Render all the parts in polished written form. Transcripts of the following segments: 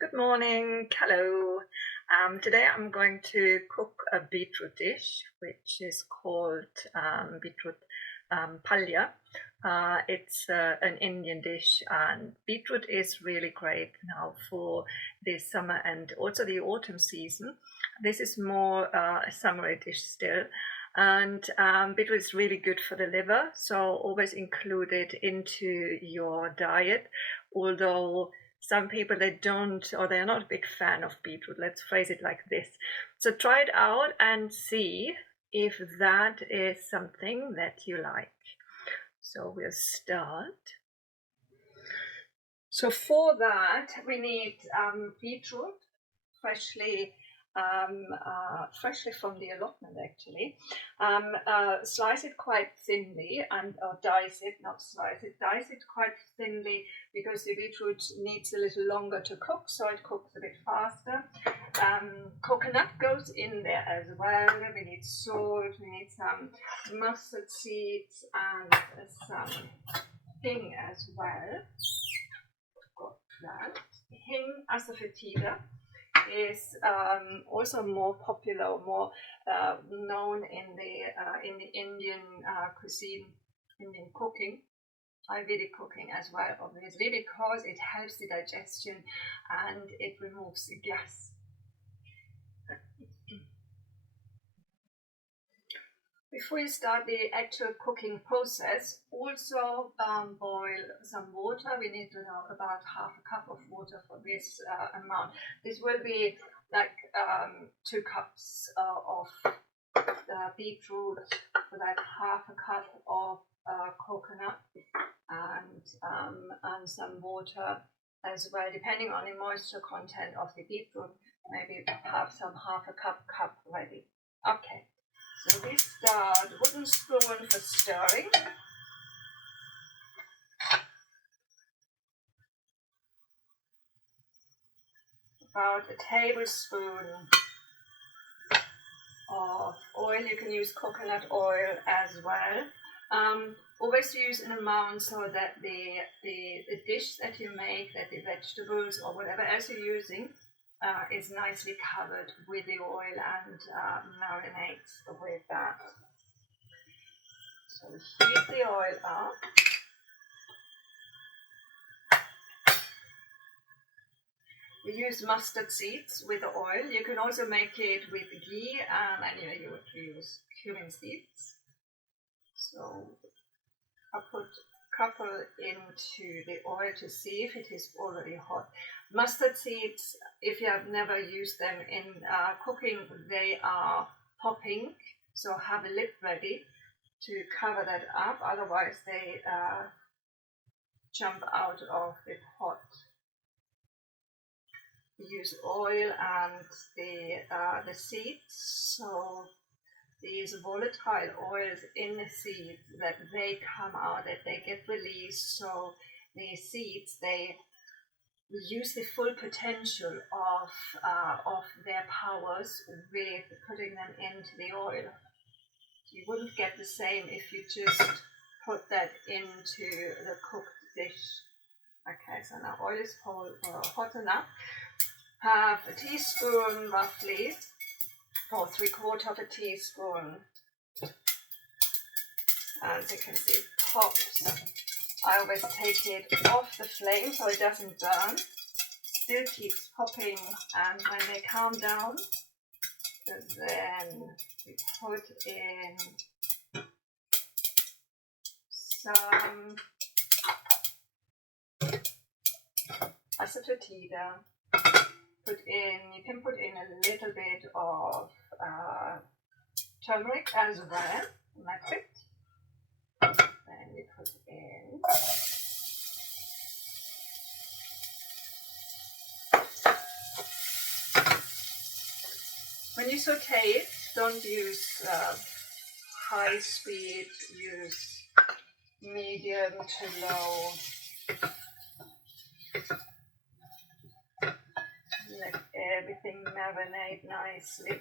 Good morning, hello. Today I'm going to cook a beetroot dish, which is called beetroot palya. It's an Indian dish, and beetroot is really great now for the summer and also the autumn season. This is more a summery dish still. And beetroot is really good for the liver, so always include it into your diet. Although some people they don't or they're not a big fan of beetroot, let's phrase it like this. So try it out and see if that is something that you like. So we'll start. So for that we need beetroot, freshly from the allotment actually. Slice it quite thinly or dice it, not slice it, dice it quite thinly because the beetroot needs a little longer to cook, so it cooks a bit faster. Coconut goes in there as well. We need salt, we need some mustard seeds and some hing as well. Got that. Hing asafoetida is also more popular, more known in the Indian cuisine, Indian cooking, Ayurvedic cooking as well, obviously, because it helps the digestion and it removes the gas. Before you start the actual cooking process, also boil some water. We need to know about half a cup of water for this amount. This will be like 2 cups of beetroot for that half a cup of coconut and some water as well, depending on the moisture content of the beetroot. Maybe have some half a cup ready. Okay. So we start wooden spoon for stirring. About a tablespoon of oil. You can use coconut oil as well. Always use an amount so that the dish that you make, that the vegetables or whatever else you're using, is nicely covered with the oil and marinates with that. So heat the oil up. We use mustard seeds with the oil. You can also make it with ghee, and you would use cumin seeds. So I'll put a couple into the oil to see if it is already hot. Mustard seeds, if you have never used them in cooking, they are popping, so have a lid ready to cover that up, otherwise they jump out of the pot. We use oil and the seeds, so these volatile oils in the seeds, that they come out, that they get released, so the seeds, they use the full potential of their powers with putting them into the oil. You wouldn't get the same if you just put that into the cooked dish. Okay, so now oil is hot enough. Have a teaspoon roughly, or 3/4 of a teaspoon. As you can see, it pops. I always take it off the flame so it doesn't burn. Still keeps popping, and when they calm down, then we put in some asafoetida. You can put in a little bit of turmeric as well, and that's it. Then we put in when you saute it, don't use high speed, use medium to low. Let everything marinate nicely.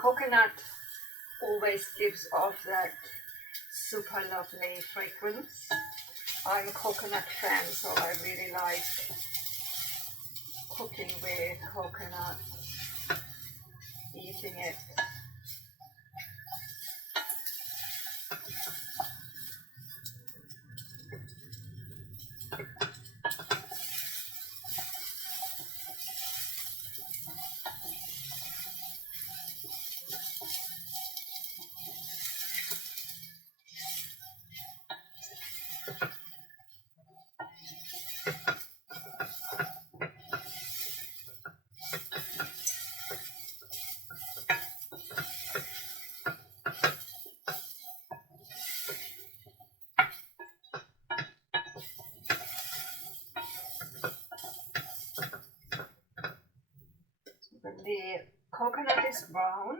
Coconut always gives off that super lovely fragrance. I'm a coconut fan, so I really like cooking with coconut, eating it. The coconut is browned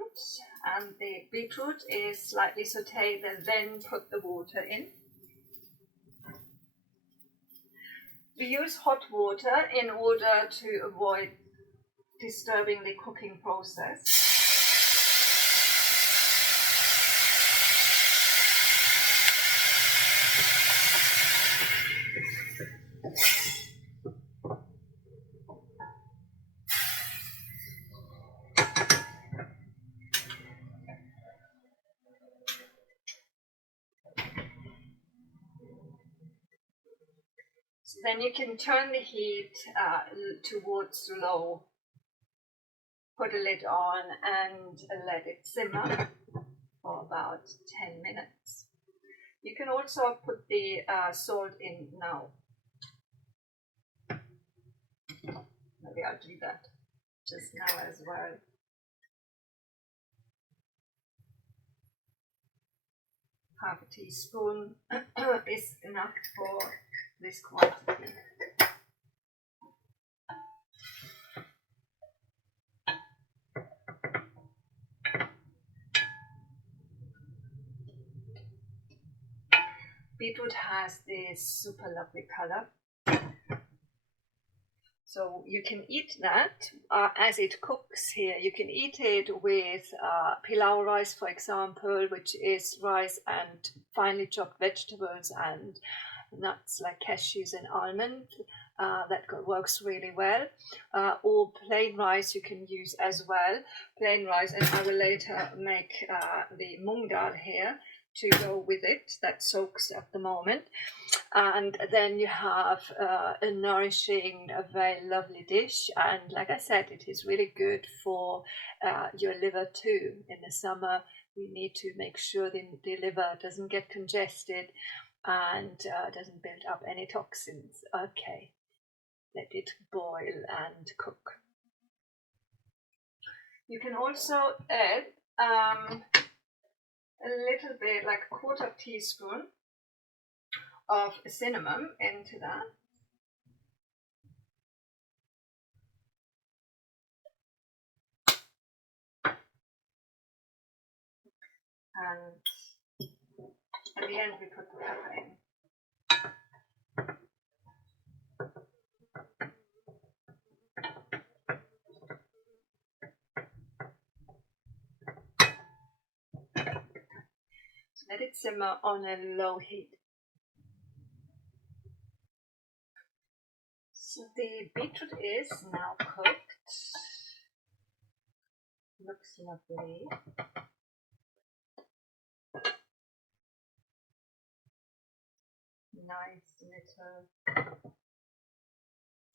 and the beetroot is slightly sauteed, and then put the water in. We use hot water in order to avoid disturbing the cooking process. So then you can turn the heat towards low, put a lid on and let it simmer for about 10 minutes. You can also put the salt in now. Maybe I'll do that just now as well. Half a teaspoon is enough for this quantity. Beetroot has this super lovely color. So you can eat that as it cooks here. You can eat it with pilau rice, for example, which is rice and finely chopped vegetables and nuts like cashews and almonds. That works really well. Or plain rice you can use as well. Plain rice, and I will later make the mung dal here to go with it, that soaks at the moment. And then you have a nourishing, a very lovely dish, and like I said, it is really good for your liver too. In the summer we need to make sure the liver doesn't get congested and doesn't build up any toxins. Okay, let it boil and cook. You can also add a little bit, like a quarter teaspoon of cinnamon into that. And at the end we put the pepper in. So let it simmer on a low heat. So the beetroot is now cooked. Looks lovely. Nice little,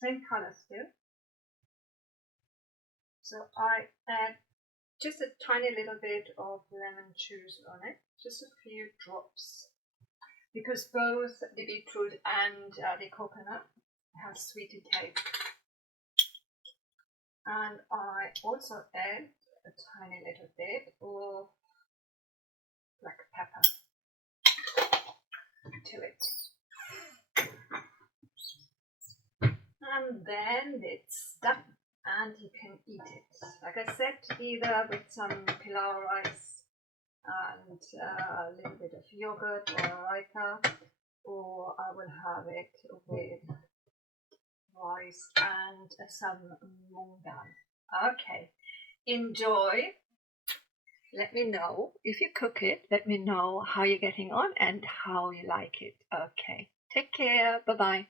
same color still. So I add just a tiny little bit of lemon juice on it, just a few drops, because both the beetroot and the coconut have sweet taste. And I also add a tiny little bit of black pepper to it. And then it's done and you can eat it. Like I said, either with some pilau rice and a little bit of yogurt or raita, or I will have it with rice and some mung dal. Okay, enjoy. Let me know if you cook it. Let me know how you're getting on and how you like it. Okay. Take care. Bye-bye.